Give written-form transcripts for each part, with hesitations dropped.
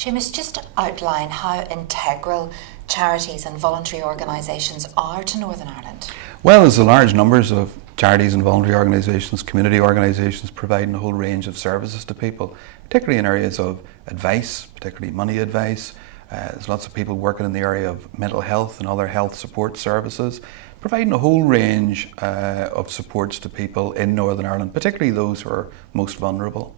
Seamus, just outline how integral charities and voluntary organisations are to Northern Ireland. Well, there's a large numbers of charities and voluntary organisations, community organisations providing a whole range of services to people, particularly in areas of advice, particularly money advice. There's lots of people working in the area of mental health and other health support services, providing a whole range of supports to people in Northern Ireland, particularly those who are most vulnerable.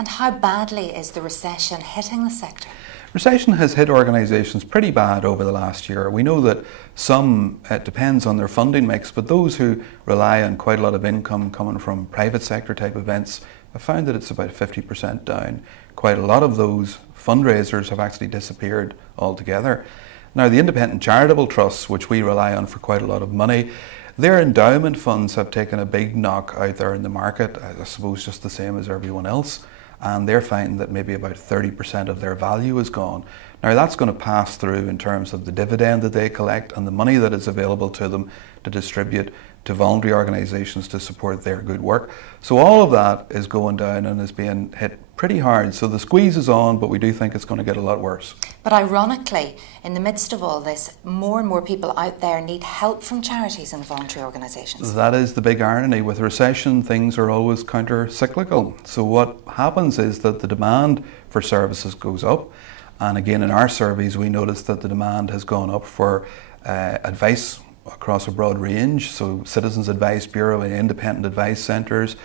And how badly is the recession hitting the sector? Recession has hit organisations pretty bad over the last year. We know that some, it depends on their funding mix, but those who rely on quite a lot of income coming from private sector type events have found that it's about 50% down. Quite a lot of those fundraisers have actually disappeared altogether. Now, the independent charitable trusts, which we rely on for quite a lot of money, their endowment funds have taken a big knock out there in the market, I suppose just the same as everyone else. And they're finding that maybe about 30% of their value is gone. Now that's going to pass through in terms of the dividend that they collect and the money that is available to them to distribute to voluntary organisations to support their good work. So all of that is going down and is being hit pretty hard. So the squeeze is on, but we do think it's going to get a lot worse. But ironically, in the midst of all this, more and more people out there need help from charities and voluntary organisations. That is the big irony. With recession, things are always counter-cyclical. So what happens is that the demand for services goes up. And again, in our surveys, we noticed that the demand has gone up for advice across a broad range. So Citizens Advice Bureau and independent advice centres,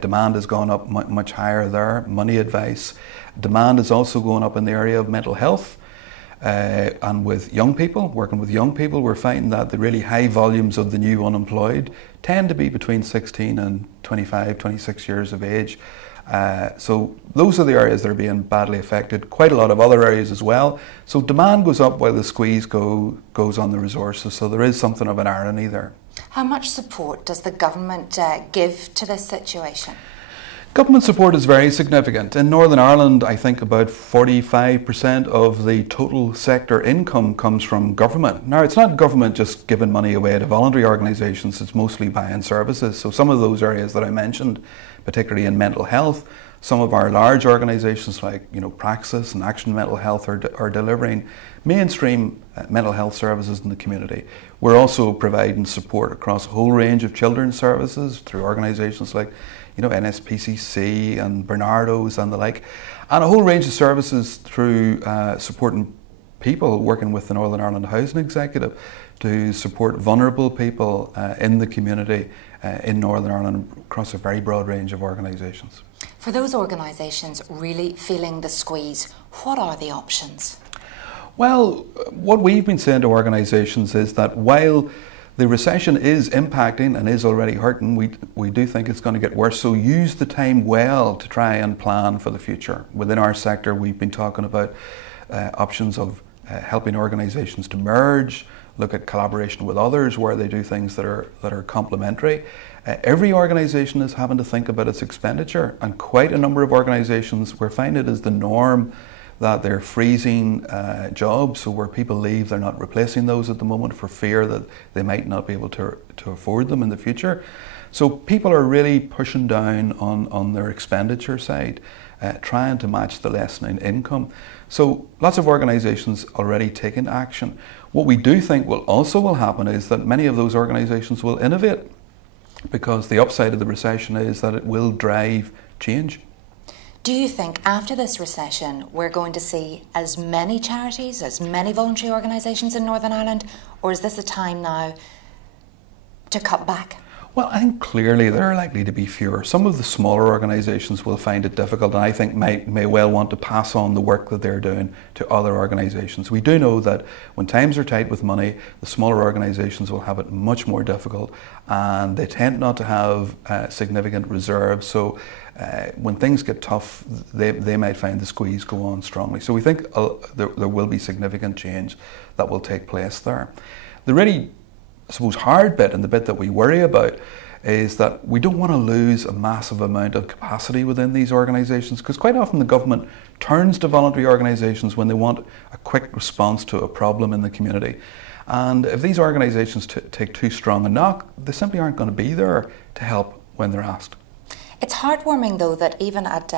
demand has gone up much higher there. Money advice. Demand is also going up in the area of mental health. And with young people, working with young people, we're finding that the really high volumes of the new unemployed tend to be between 16 and 25, 26 years of age. So those are the areas that are being badly affected. Quite a lot of other areas as well. So demand goes up while the squeeze goes on the resources. So there is something of an irony there. How much support does the government give to this situation? Government support is very significant. In Northern Ireland, I think about 45% of the total sector income comes from government. Now, it's not government just giving money away to voluntary organisations, it's mostly buying services. So some of those areas that I mentioned, particularly in mental health, some of our large organisations like Praxis and Action Mental Health are delivering mainstream mental health services in the community. We're also providing support across a whole range of children's services through organisations like NSPCC and Bernardo's and the like, and a whole range of services through supporting people working with the Northern Ireland Housing Executive to support vulnerable people in the community in Northern Ireland across a very broad range of organisations. For those organisations really feeling the squeeze, what are the options? Well, what we've been saying to organisations is that while the recession is impacting and is already hurting, we do think it's going to get worse. So use the time well to try and plan for the future. Within our sector, we've been talking about options of helping organisations to merge, look at collaboration with others where they do things that are complementary. Every organisation is having to think about its expenditure, and quite a number of organisations, we're finding it is the norm that they're freezing jobs, so where people leave, they're not replacing those at the moment for fear that they might not be able to afford them in the future. So people are really pushing down on their expenditure side, trying to match the lessening income. So lots of organisations already taking action. What we do think will happen is that many of those organisations will innovate, because the upside of the recession is that it will drive change. Do you think after this recession we're going to see as many charities, as many voluntary organisations in Northern Ireland, or is this a time now to cut back? Well, I think clearly there are likely to be fewer. Some of the smaller organisations will find it difficult, and I think may well want to pass on the work that they're doing to other organisations. We do know that when times are tight with money, the smaller organisations will have it much more difficult, and they tend not to have significant reserves. So when things get tough, they might find the squeeze go on strongly. So we think there will be significant change that will take place there. The really, I suppose, hard bit, and the bit that we worry about, is that we don't want to lose a massive amount of capacity within these organisations, because quite often the government turns to voluntary organisations when they want a quick response to a problem in the community. And if these organisations take too strong a knock, they simply aren't going to be there to help when they're asked. It's heartwarming, though, that even at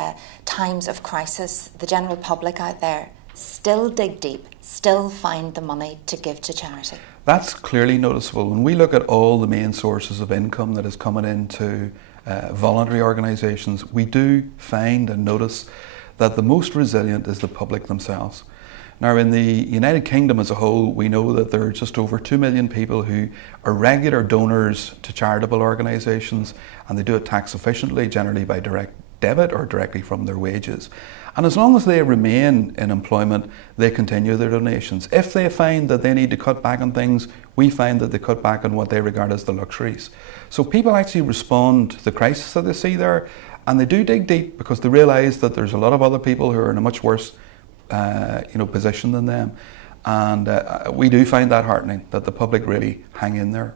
times of crisis, the general public out there still dig deep, still find the money to give to charity. That's clearly noticeable. When we look at all the main sources of income that is coming into voluntary organisations, we do find and notice that the most resilient is the public themselves. Now, in the United Kingdom as a whole, we know that there are just over 2 million people who are regular donors to charitable organisations, and they do it tax efficiently, generally by direct debit or directly from their wages. And as long as they remain in employment, they continue their donations. If they find that they need to cut back on things, we find that they cut back on what they regard as the luxuries. So people actually respond to the crisis that they see there, and they do dig deep because they realise that there's a lot of other people who are in a much worse position than them. And we do find that heartening, that the public really hang in there.